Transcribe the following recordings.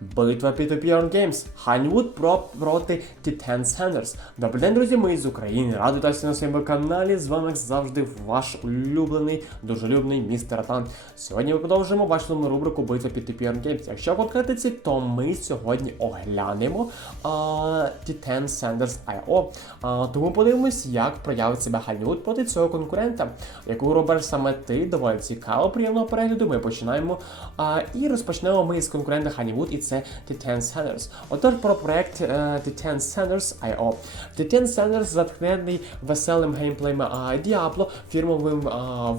Битва P2P on Games. Хайнвуд про проти Titan Sanders. Добрий день, друзі, ми з України. Радий на своєму каналі. З вами як завжди ваш улюблений, дружелюбний містер Атан. Сьогодні ми продовжуємо нову рубрику Битва P2P Games. Якщо конкретиці, то ми сьогодні оглянемо а, Titan Sanders IO. А, тому подивимось, як проявить себе Хайнвуд проти цього конкурента, яку робиш саме ти. Доволі цікаво, приємного перегляду. Ми починаємо. А, і розпочнемо ми з конкурента Honeywood, і це Titan Sanders. Отож про проект е, Titan Sanders IO. Titan Sanders затхнений веселим геймплеєм Diablo, фірмовим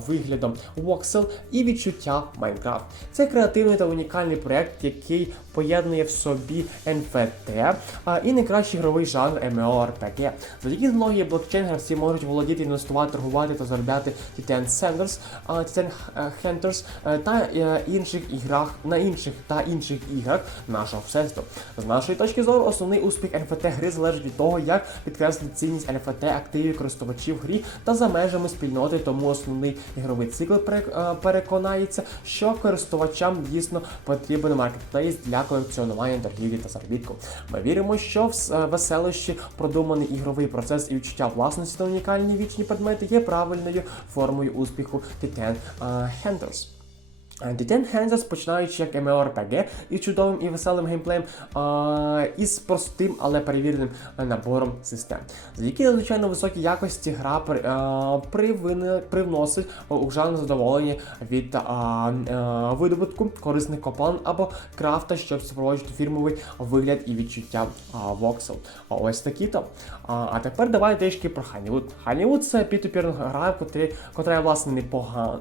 виглядом Voxel і відчуття Minecraft. Це креативний та унікальний проект, який поєднує в собі NFT і найкращий ігровий жанр MMORPG. Завдяки технології блокчейн гравці можуть володіти, інвестувати, торгувати та заробляти Titan Sanders, Titan Hunters е, та е, інших іграх на інших та інших іграх нашого всесвіту. З нашої точки зору, основний успіх NFT гри залежить від того, як підкреслити цінність NFT активів користувачів грі та за межами спільноти. Тому основний ігровий цикл е, переконається, що користувачам дійсно потрібен маркетплейс для колекціонування торгівлі та заробітку. Ми віримо, що в е, веселощі продуманий ігровий процес і відчуття власності та унікальні вічні предмети є правильною формою успіху Titan е, Hunters. Titan Hands, починаючи як MMORPG із чудовим і веселим геймплеєм, а, із простим, але перевіреним е, набором систем. Завдяки надзвичайно високій якості гра при, а, привине- привносить у жанр задоволення від а, а, видобутку корисних копалин або крафта, щоб супроводжувати фірмовий вигляд і відчуття а, Voxel. А ось такі то. А, а тепер давай трішки про Honeywood. Honeywood це P2P гра, котрі- котра власне непогана.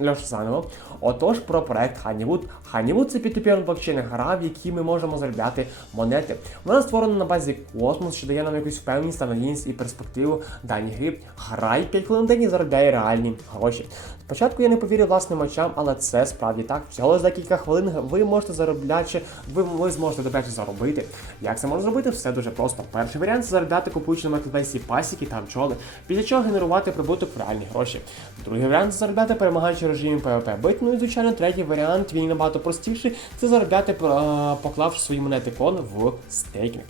Льош заново. Отож, про проект Honeywood. Honeywood це p блокчейн гра, в якій ми можемо заробляти монети. Вона створена на базі Космос, що дає нам якусь впевненість надійність і перспективу даній грі. Грай 5 хвилин день і заробляє реальні гроші. Спочатку я не повірив власним очам, але це справді так. Всього за декілька хвилин ви можете заробляти, ви, ви зможете добряче заробити. Як це можна зробити? Все дуже просто. Перший варіант це заробляти купуючи на маркетплейсі пасіки та бджоли, після чого генерувати прибуток в реальні гроші. Другий варіант це заробляти перемагаючи режимі PvP бит. Ну і звичайно, третій варіант він набагато простіший. Це заробляти, е, поклавши свої монети кон в стейкінг.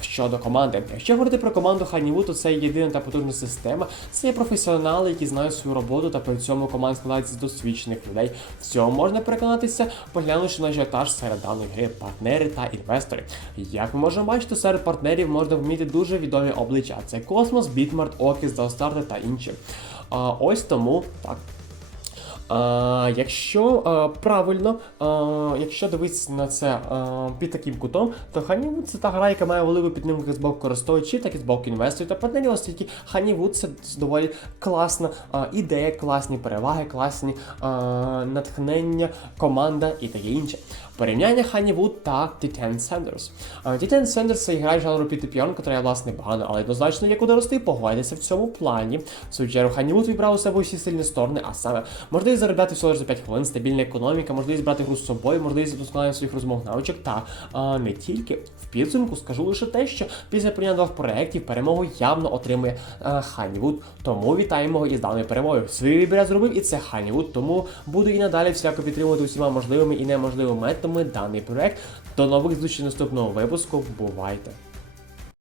Щодо команди, якщо говорити про команду Honeywood, то це єдина та потужна система. Це є професіонали, які знають свою роботу, та при цьому команда складається з досвідчених людей. В цьому можна переконатися, поглянувши на ажіотаж серед даної гри, партнери та інвестори. Як ми можемо бачити, серед партнерів можна вміти дуже відомі обличчя. Це Космос, Бітмарт, Окіс, Далстарте та інші. А, ось тому так. А, якщо а, правильно, а, якщо дивитися на це а, під таким кутом, то Ханівуд це та гра, яка має велику підтримку з боку користувачів, так і з боку інвесторів та партнерів, оскільки Ханівуд це доволі класна а, ідея, класні переваги, класні а, натхнення, команда і таке інше. Порівняння Honeywood та Titan Sanders. А, Titan Sanders це гра жанру P2P, яка є власне погано, але однозначно є куди рости, погодитися в цьому плані. В свою чергу Honeywood вибрав у себе усі сильні сторони, а саме можливість заробляти всього за 5 хвилин, стабільна економіка, можливість брати гру з собою, можливість вдосконалення своїх розмов навичок та а, не тільки. В підсумку скажу лише те, що після прийняття двох проєктів перемогу явно отримує а, Honeywood. Тому вітаємо із даною перемогою. Свій вибір зробив і це Honeywood, тому буду і надалі всяко підтримувати усіма можливими і неможливими методами даний проект. До нових зустрічей наступного випуску. Бувайте!